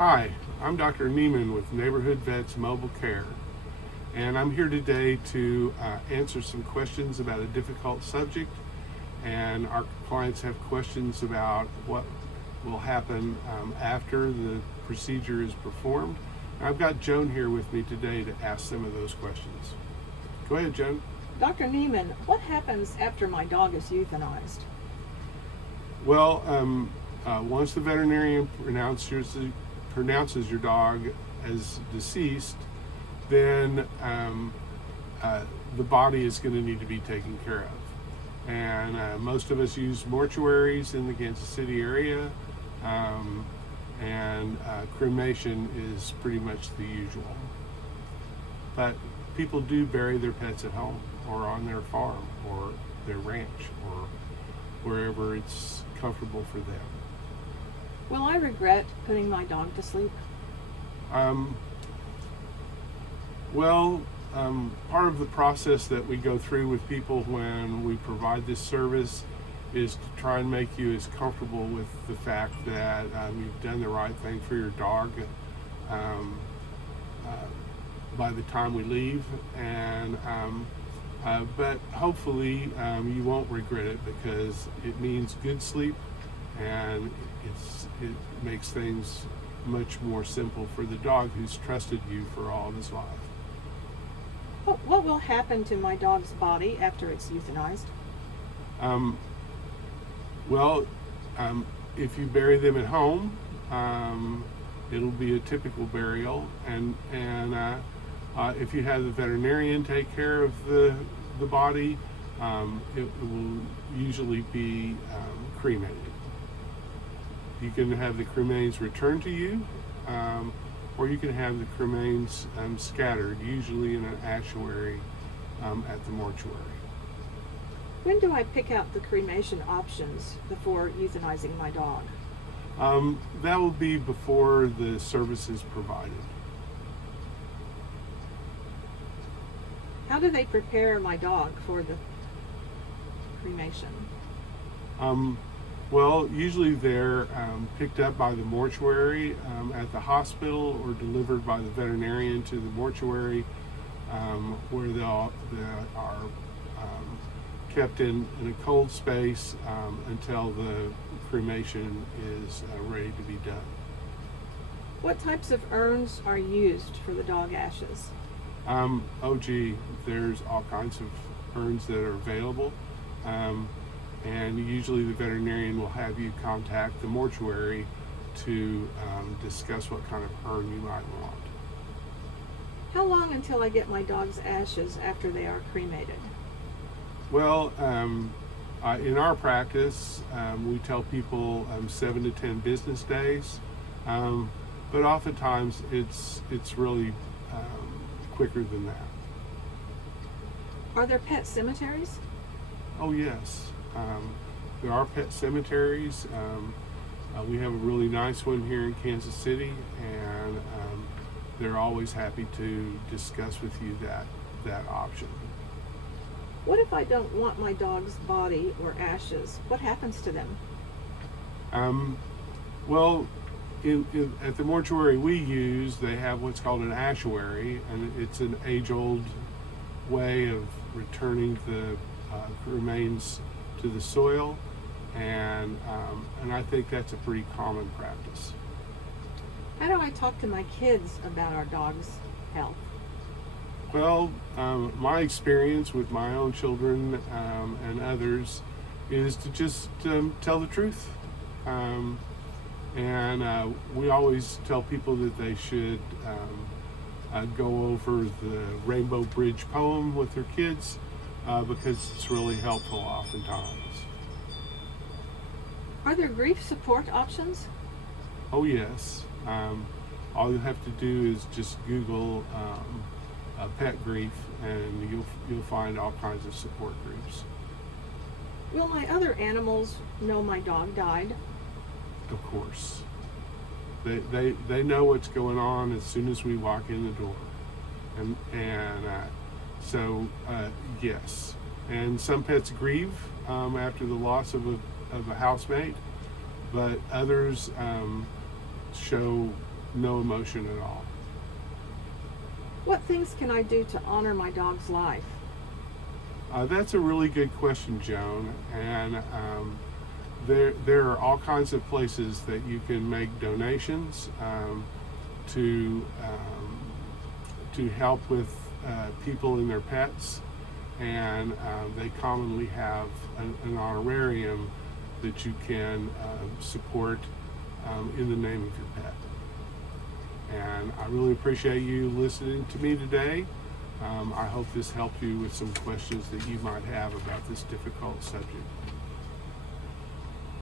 Hi, I'm Dr. Neiman with Neighborhood Vets Mobile Care, and I'm here today to answer some questions about a difficult subject. And our clients have questions about what will happen after the procedure is performed. And I've got Joan here with me today to ask some of those questions. Go ahead, Joan. Dr. Neiman, what happens after my dog is euthanized? Well, once the veterinarian pronounces your dog as deceased, then the body is going to need to be taken care of. And most of us use mortuaries in the Kansas City area, and cremation is pretty much the usual. But people do bury their pets at home or on their farm or their ranch or wherever it's comfortable for them. Will I regret putting my dog to sleep? Part of the process that we go through with people when we provide this service is to try and make you as comfortable with the fact that you've done the right thing for your dog by the time we leave, and but hopefully you won't regret it, because it means good sleep, and it makes things much more simple for the dog who's trusted you for all of his life. What will happen to my dog's body after it's euthanized? If you bury them at home, it'll be a typical burial, and if you have the veterinarian take care of the body, it will usually be cremated. You can have the cremains returned to you, or you can have the cremains scattered, usually in an ossuary at the mortuary. When do I pick out the cremation options before euthanizing my dog? That will be before the service is provided. How do they prepare my dog for the cremation? Usually they're picked up by the mortuary at the hospital, or delivered by the veterinarian to the mortuary, where they are kept in a cold space until the cremation is ready to be done. What types of urns are used for the dog ashes? There's all kinds of urns that are available. And usually the veterinarian will have you contact the mortuary to discuss what kind of urn you might want. How long until I get my dog's ashes after they are cremated? Well, in our practice, we tell people 7 to 10 business days, but oftentimes it's really quicker than that. Are there pet cemeteries? Oh yes, there are pet cemeteries. We have a really nice one here in Kansas City, and they're always happy to discuss with you that option. What if I don't want my dog's body or ashes? What happens to them? At the mortuary we use, they have what's called an ossuary, and it's an age-old way of returning the remains to the soil, and I think that's a pretty common practice. How do I talk to my kids about our dog's health? Well, my experience with my own children and others is to just tell the truth. We always tell people that they should go over the Rainbow Bridge poem with their kids, because it's really helpful oftentimes. Are there grief support options? Oh yes. All you have to do is just Google pet grief, and you'll find all kinds of support groups. Will my other animals know my dog died? Of course. They know what's going on as soon as we walk in the door, so yes. And some pets grieve after the loss of a housemate, but others show no emotion at all. What things can I do to honor my dog's life? That's a really good question, Joan. And there are all kinds of places that you can make donations to help with people and their pets. And they commonly have an honorarium that you can support in the name of your pet. And I really appreciate you listening to me today. I hope this helped you with some questions that you might have about this difficult subject.